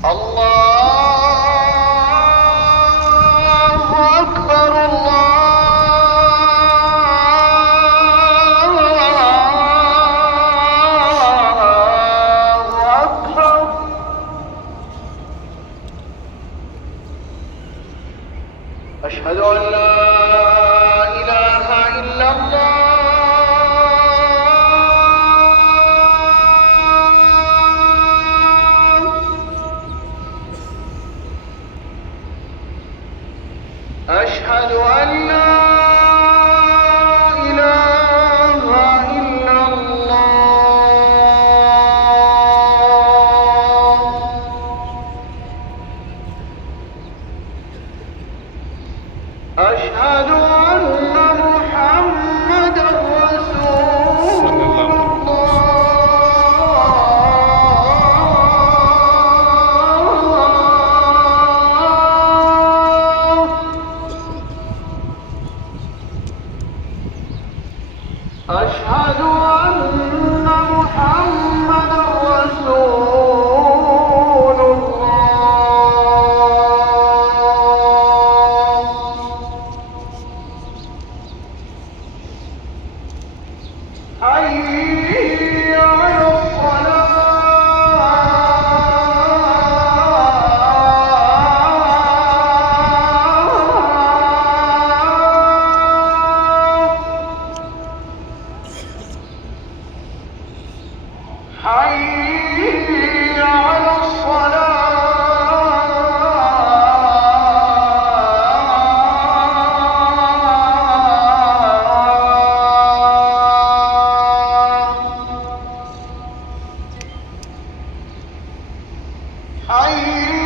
الله أكبر الله أكبر. أشهد أن لا إله إلا الله. أشهد أن لا إله إلا الله. أشهد أن محمدًا رسول الله. أشهد أن محمدًا رسول الله. حي على الصلاة. حي على الصلاة. حي